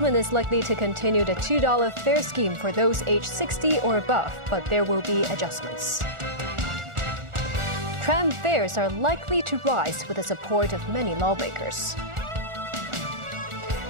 government is likely to continue the $2 fare scheme for those aged 60 or above, but there will be adjustments. Tram fares are likely to rise with the support of many lawmakers.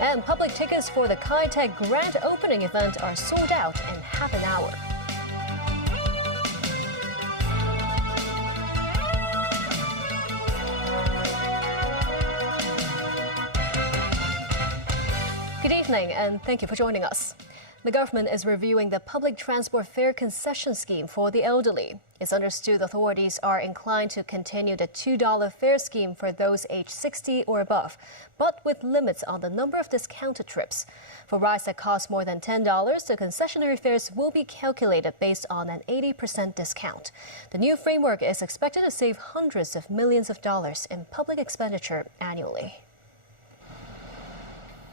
And public tickets for the Kai-Tak grand opening event are sold out in half an hour. Good evening, and thank you for joining us. The government is reviewing the public transport fare concession scheme for the elderly. It's understood authorities are inclined to continue the $2 fare scheme for those aged 60 or above, but with limits on the number of discounted trips. For rides that cost more than $10, the concessionary fares will be calculated based on an 80% discount. The new framework is expected to save hundreds of millions of dollars in public expenditure annually.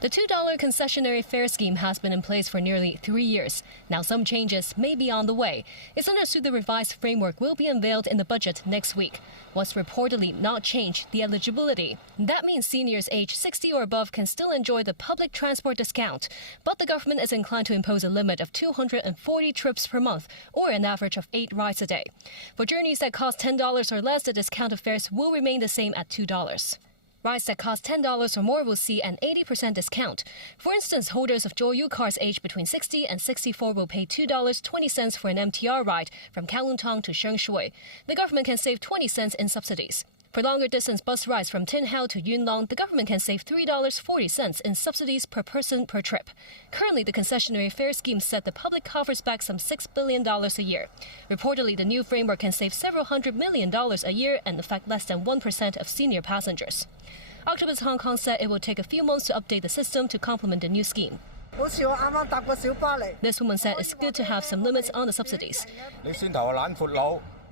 The $2 concessionary fare scheme has been in place for nearly 3 years. Now some changes may be on the way. It's understood the revised framework will be unveiled in the budget next week. What's reportedly not changed, the eligibility. That means seniors aged 60 or above can still enjoy the public transport discount. But the government is inclined to impose a limit of 240 trips per month, or an average of 8 rides a day. For journeys that cost $10 or less, the discounted fares will remain the same at $2. Rides that cost $10 or more will see an 80% discount. For instance, holders of Joyu cars aged between 60 and 64 will pay $2.20 for an MTR ride from Kowloon to Shengshui. The government can save 20 cents in subsidies. For longer distance bus rides from Tin Hau to Yuen Long, the government can save $3.40 in subsidies per person per trip. Currently, the concessionary fare scheme said the public coffers back some $6 billion a year. Reportedly, the new framework can save several $100 million a year and affect less than 1% of senior passengers. Octopus Hong Kong said it will take a few months to update the system to complement the new scheme. This woman said it's good to have some limits on the subsidies.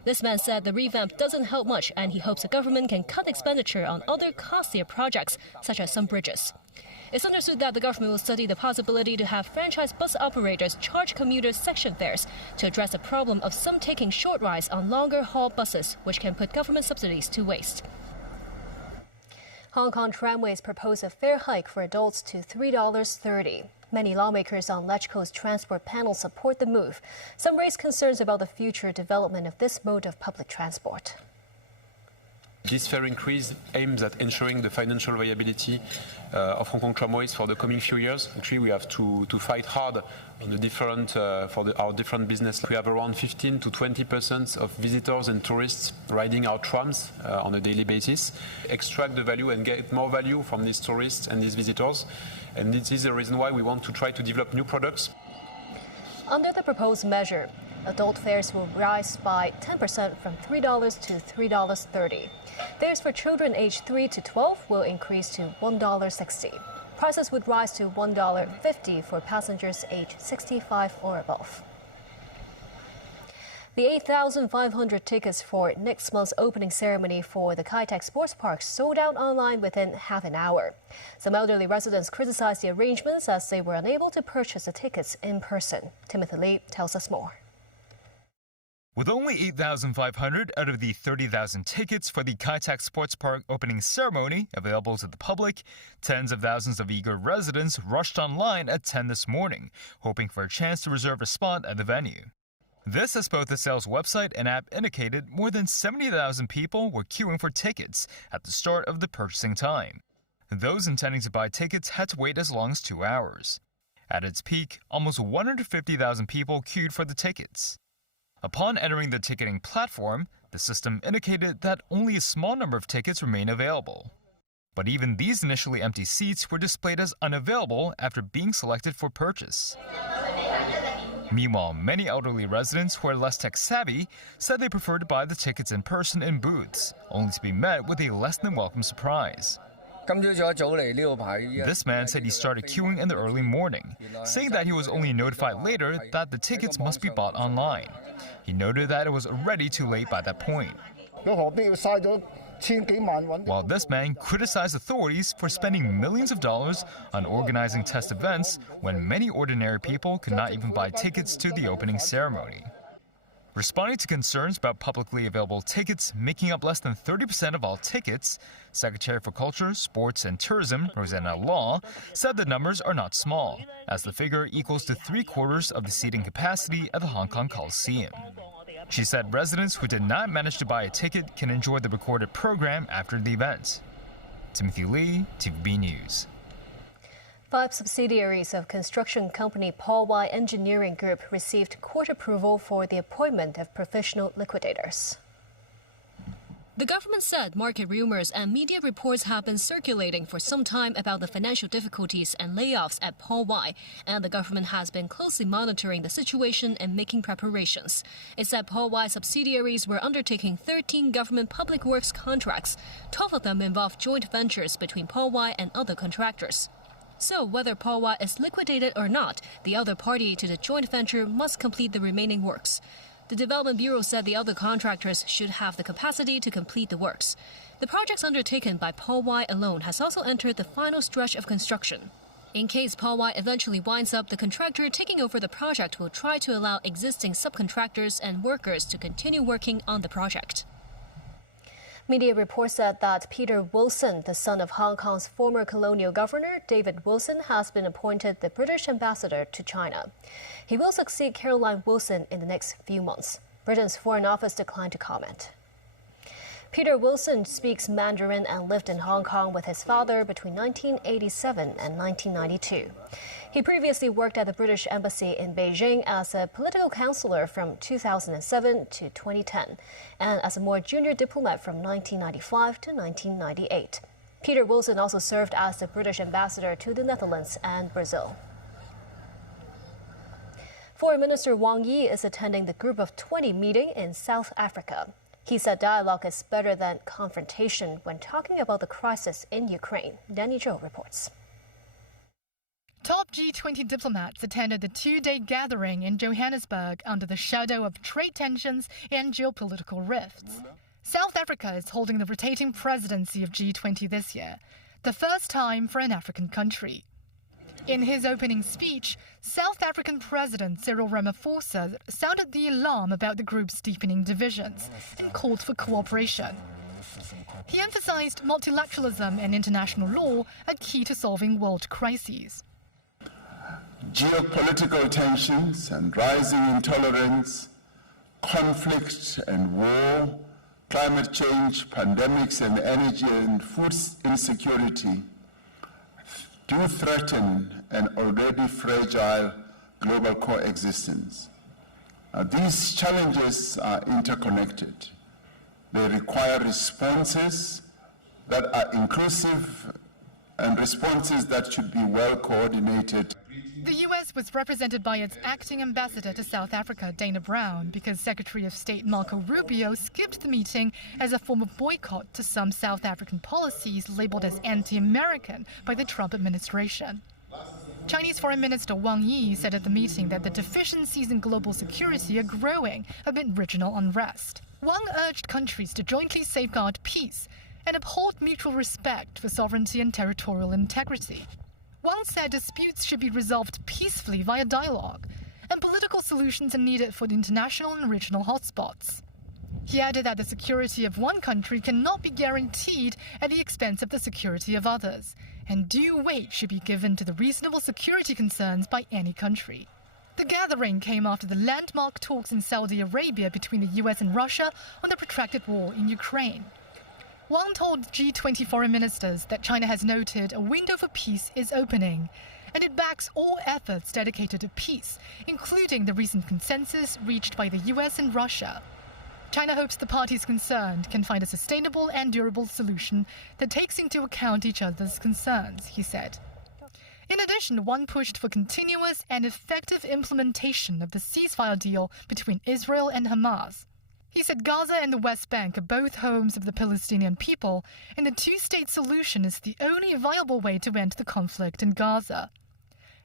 This man said the revamp doesn't help much, and he hopes the government can cut expenditure on other costlier projects, such as some bridges. It's understood that the government will study the possibility to have franchise bus operators charge commuters section fares to address the problem of some taking short rides on longer haul buses, which can put government subsidies to waste. Hong Kong Tramways propose a fare hike for adults to $3.30. Many lawmakers on LegCo's transport panel support the move. Some raise concerns about the future development of this mode of public transport. This fare increase aims at ensuring the financial viability of Hong Kong Tramways for the coming few years. Actually, we have to fight hard on the different our different business. We have around 15 to 20% of visitors and tourists riding our trams on a daily basis. Extract the value and get more value from these tourists and these visitors. And this is the reason why we want to try to develop new products. Under the proposed measure, adult fares will rise by 10% from $3 to $3.30. Fares for children aged 3 to 12 will increase to $1.60. Prices would rise to $1.50 for passengers aged 65 or above. The 8,500 tickets for next month's opening ceremony for the Kai-Tak Sports Park sold out online within half an hour. Some elderly residents criticized the arrangements as they were unable to purchase the tickets in person. Timothy Lee tells us more. With only 8,500 out of the 30,000 tickets for the Kai-Tak Sports Park opening ceremony available to the public, tens of thousands of eager residents rushed online at 10 this morning, hoping for a chance to reserve a spot at the venue. This, as both the sales website and app indicated, more than 70,000 people were queuing for tickets at the start of the purchasing time. Those intending to buy tickets had to wait as long as 2 hours. At its peak, almost 150,000 people queued for the tickets. Upon entering the ticketing platform, the system indicated that only a small number of tickets remain available. But even these initially empty seats were displayed as unavailable after being selected for purchase. Meanwhile, many elderly residents who are less tech-savvy said they preferred to buy the tickets in person in booths, only to be met with a less than welcome surprise. This man said he started queuing in the early morning, saying that he was only notified later that the tickets must be bought online. He noted that it was already too late by that point. While this man criticized authorities for spending millions of dollars on organizing test events when many ordinary people could not even buy tickets to the opening ceremony. Responding to concerns about publicly available tickets making up less than 30% of all tickets, Secretary for Culture, Sports and Tourism, Rosanna Law, said the numbers are not small, as the figure equals to 3/4 of the seating capacity at the Hong Kong Coliseum. She said residents who did not manage to buy a ticket can enjoy the recorded program after the event. Timothy Lee, TVB News. 5 subsidiaries of construction company Paul Y Engineering Group received court approval for the appointment of professional liquidators. The government said market rumors and media reports have been circulating for some time about the financial difficulties and layoffs at Paul Y, and the government has been closely monitoring the situation and making preparations. It said Paul Y subsidiaries were undertaking 13 government public works contracts. 12 of them involved joint ventures between Paul Y and other contractors. So whether Paul Y is liquidated or not, the other party to the joint venture must complete the remaining works. The Development Bureau said the other contractors should have the capacity to complete the works. The projects undertaken by Paul Y alone has also entered the final stretch of construction. In case Paul Y eventually winds up, the contractor taking over the project will try to allow existing subcontractors and workers to continue working on the project. Media reports said that Peter Wilson, the son of Hong Kong's former colonial governor David Wilson, has been appointed the British ambassador to China. He will succeed Caroline Wilson in the next few months. Britain's Foreign Office declined to comment. Peter Wilson speaks Mandarin and lived in Hong Kong with his father between 1987 and 1992. He previously worked at the British Embassy in Beijing as a political counselor from 2007 to 2010, and as a more junior diplomat from 1995 to 1998. Peter Wilson also served as the British ambassador to the Netherlands and Brazil. Foreign Minister Wang Yi is attending the Group of 20 meeting in South Africa. He said dialogue is better than confrontation when talking about the crisis in Ukraine. Danny Zhou reports. Top G20 diplomats attended the 2-day gathering in Johannesburg under the shadow of trade tensions and geopolitical rifts. South Africa is holding the rotating presidency of G20 this year, the first time for an African country. In his opening speech, South African President Cyril Ramaphosa sounded the alarm about the group's deepening divisions and called for cooperation. He emphasized multilateralism and international law are key to solving world crises. Geopolitical tensions and rising intolerance, conflict and war, climate change, pandemics and energy and food insecurity do threaten an already fragile global coexistence. These challenges are interconnected. They require responses that are inclusive and responses that should be well coordinated. The U.S. was represented by its acting ambassador to South Africa, Dana Brown, because Secretary of State Marco Rubio skipped the meeting as a form of boycott to some South African policies labeled as anti-American by the Trump administration. Chinese Foreign Minister Wang Yi said at the meeting that the deficiencies in global security are growing amid regional unrest. Wang urged countries to jointly safeguard peace and uphold mutual respect for sovereignty and territorial integrity. Wang said disputes should be resolved peacefully via dialogue, and political solutions are needed for the international and regional hotspots. He added that the security of one country cannot be guaranteed at the expense of the security of others, and due weight should be given to the reasonable security concerns by any country. The gathering came after the landmark talks in Saudi Arabia between the US and Russia on the protracted war in Ukraine. Wang told G20 foreign ministers that China has noted a window for peace is opening, and it backs all efforts dedicated to peace, including the recent consensus reached by the US and Russia. China hopes the parties concerned can find a sustainable and durable solution that takes into account each other's concerns, he said. In addition, Wang pushed for continuous and effective implementation of the ceasefire deal between Israel and Hamas. He said Gaza and the West Bank are both homes of the Palestinian people, and the two-state solution is the only viable way to end the conflict in Gaza.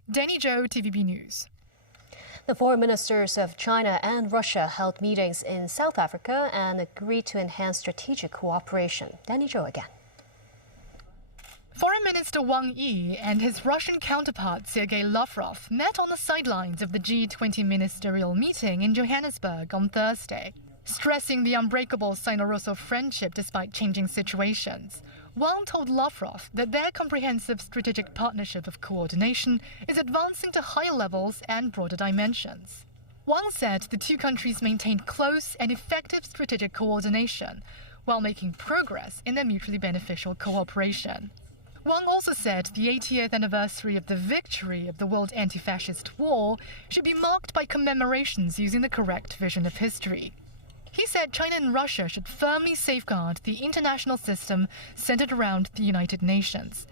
Danny Zhou, TVB News. The foreign ministers of China and Russia held meetings in South Africa and agreed to enhance strategic cooperation. Danny Zhou again. Foreign Minister Wang Yi and his Russian counterpart Sergei Lavrov met on the sidelines of the G20 ministerial meeting in Johannesburg on Thursday. Stressing the unbreakable Sino-Russo friendship despite changing situations, Wang told Lavrov that their comprehensive strategic partnership of coordination is advancing to higher levels and broader dimensions. Wang said the two countries maintained close and effective strategic coordination while making progress in their mutually beneficial cooperation. Wang also said the 80th anniversary of the victory of the World Anti-Fascist War should be marked by commemorations using the correct vision of history. He said China and Russia should firmly safeguard the international system centered around the United Nations,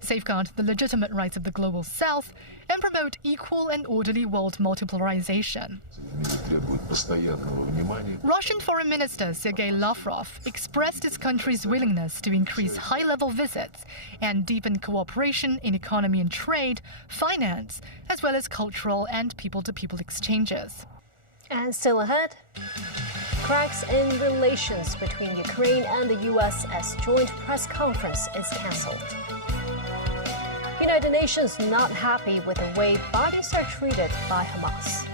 safeguard the legitimate rights of the global South, and promote equal and orderly world multipolarization. Russian Foreign Minister Sergei Lavrov expressed his country's willingness to increase high-level visits and deepen cooperation in economy and trade, finance, as well as cultural and people-to-people exchanges. And still ahead, cracks in relations between Ukraine and the U.S. as joint press conference is cancelled. United Nations not happy with the way bodies are treated by Hamas.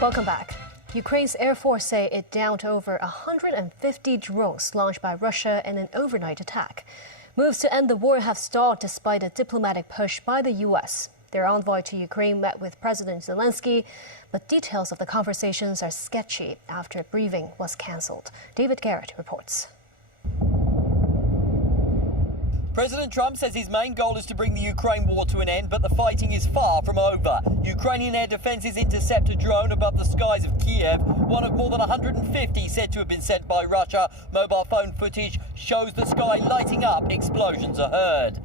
Welcome back. Ukraine's Air Force say it downed over 150 drones launched by Russia in an overnight attack. Moves to end the war have stalled despite a diplomatic push by the U.S. Their envoy to Ukraine met with President Zelensky, but details of the conversations are sketchy after a briefing was cancelled. David Garrett reports. President Trump says his main goal is to bring the Ukraine war to an end, but the fighting is far from over. Ukrainian air defences intercept a drone above the skies of Kiev, one of more than 150 said to have been sent by Russia. Mobile phone footage shows the sky lighting up. Explosions are heard.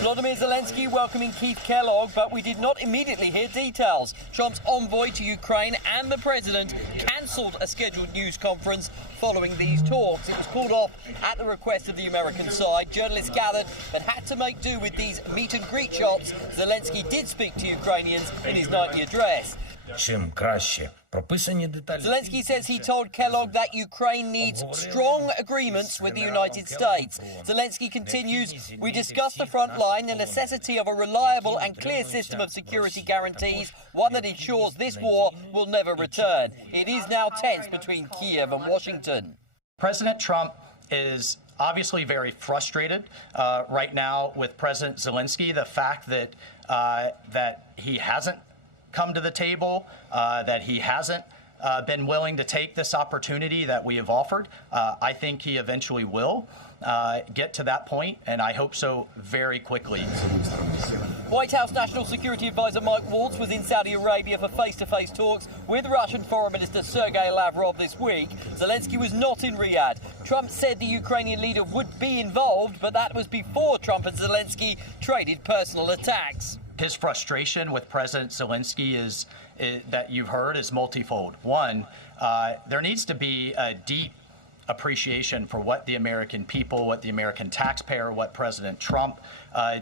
Volodymyr Zelensky welcoming Keith Kellogg, but we did not immediately hear details. Trump's envoy to Ukraine and the president cancelled a scheduled news conference following these talks. It was called off at the request of the American side. Journalists gathered but had to make do with these meet and greet shots. Zelensky did speak to Ukrainians in his nightly address. Zelensky says he told Kellogg that Ukraine needs strong agreements with the United States. Zelensky continues, "We discussed the front line, the necessity of a reliable and clear system of security guarantees, one that ensures this war will never return." It is now tense between Kiev and Washington. President Trump is obviously very frustrated right now with President Zelensky. The fact that he hasn't come to the table, that he hasn't been willing to take this opportunity that we have offered. I think he eventually will get to that point, and I hope so very quickly. White House National Security Advisor Mike Waltz was in Saudi Arabia for face-to-face talks with Russian Foreign Minister Sergei Lavrov this week. Zelensky was not in Riyadh. Trump said the Ukrainian leader would be involved, but that was before Trump and Zelensky traded personal attacks. His frustration with President Zelensky is that you've heard is multifold. One, there needs to be a deep appreciation for what the American people, what the American taxpayer, what President Trump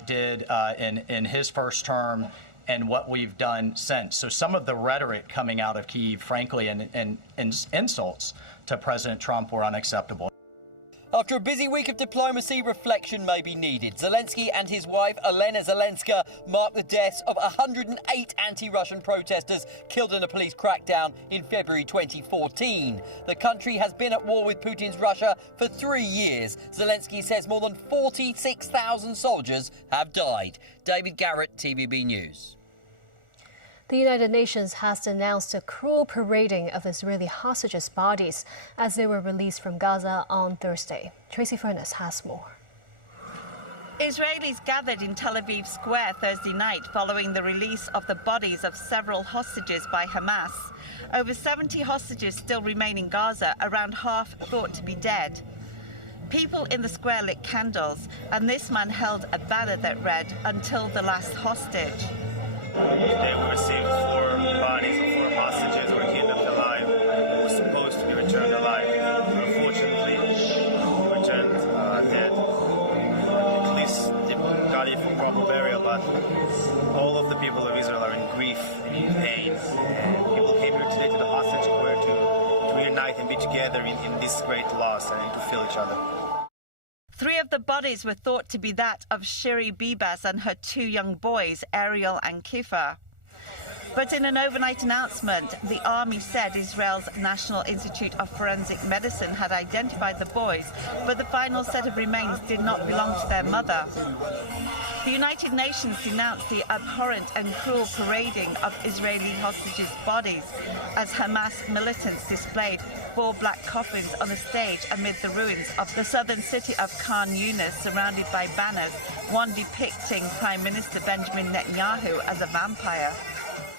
did in his first term, and what we've done since. So some of the rhetoric coming out of Kyiv, frankly, and insults to President Trump were unacceptable. After a busy week of diplomacy, reflection may be needed. Zelensky and his wife, Elena Zelenska, marked the deaths of 108 anti-Russian protesters killed in a police crackdown in February 2014. The country has been at war with Putin's Russia for 3 years. Zelensky says more than 46,000 soldiers have died. David Garrett, TVB News. The United Nations has denounced a cruel parading of Israeli hostages' bodies as they were released from Gaza on Thursday. Tracy Furness has more. Israelis gathered in Tel Aviv Square Thursday night following the release of the bodies of several hostages by Hamas. Over 70 hostages still remain in Gaza, around half thought to be dead. People in the square lit candles, and this man held a banner that read, "Until the last hostage." Today we received 4 bodies of 4 hostages who were kidnapped alive, who were supposed to be returned alive. Unfortunately, returned dead. unite and be together in this great loss and to feel each other. 3 of the bodies were thought to be that of Shiri Bibas and her 2 young boys, Ariel and Kifar. But in an overnight announcement, the army said Israel's National Institute of Forensic Medicine had identified the boys, but the final set of remains did not belong to their mother. The United Nations denounced the abhorrent and cruel parading of Israeli hostages' bodies as Hamas militants displayed 4 black coffins on a stage amid the ruins of the southern city of Khan Yunis, surrounded by banners, one depicting Prime Minister Benjamin Netanyahu as a vampire.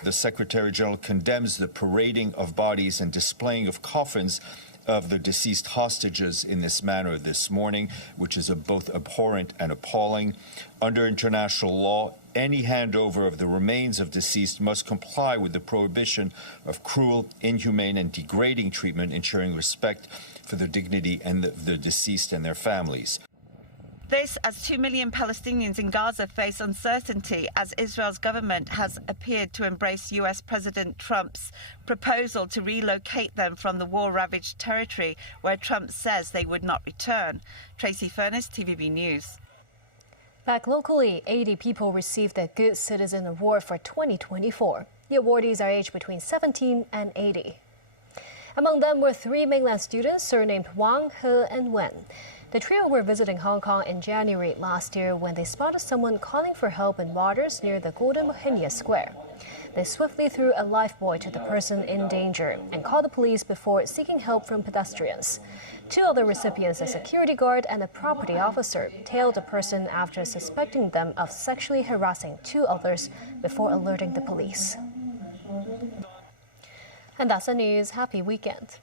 The Secretary General condemns the parading of bodies and displaying of coffins of the deceased hostages in this manner this morning, which is both abhorrent and appalling. Under international law, any handover of the remains of deceased must comply with the prohibition of cruel, inhumane, and degrading treatment, ensuring respect for the dignity and the deceased and their families. This as 2 million Palestinians in Gaza face uncertainty as Israel's government has appeared to embrace US President Trump's proposal to relocate them from the war-ravaged territory where Trump says they would not return. Tracy Furness, TVB News. Back locally, 80 people received the Good Citizen Award for 2024. The awardees are aged between 17 and 80. Among them were 3 mainland students surnamed Wang, He, and Wen. The trio were visiting Hong Kong in January last year when they spotted someone calling for help in waters near the Golden Mohinia Square. They swiftly threw a lifebuoy to the person in danger and called the police before seeking help from pedestrians. 2 other recipients, a security guard and a property officer, tailed the person after suspecting them of sexually harassing 2 others before alerting the police. And that's the news. Happy weekend.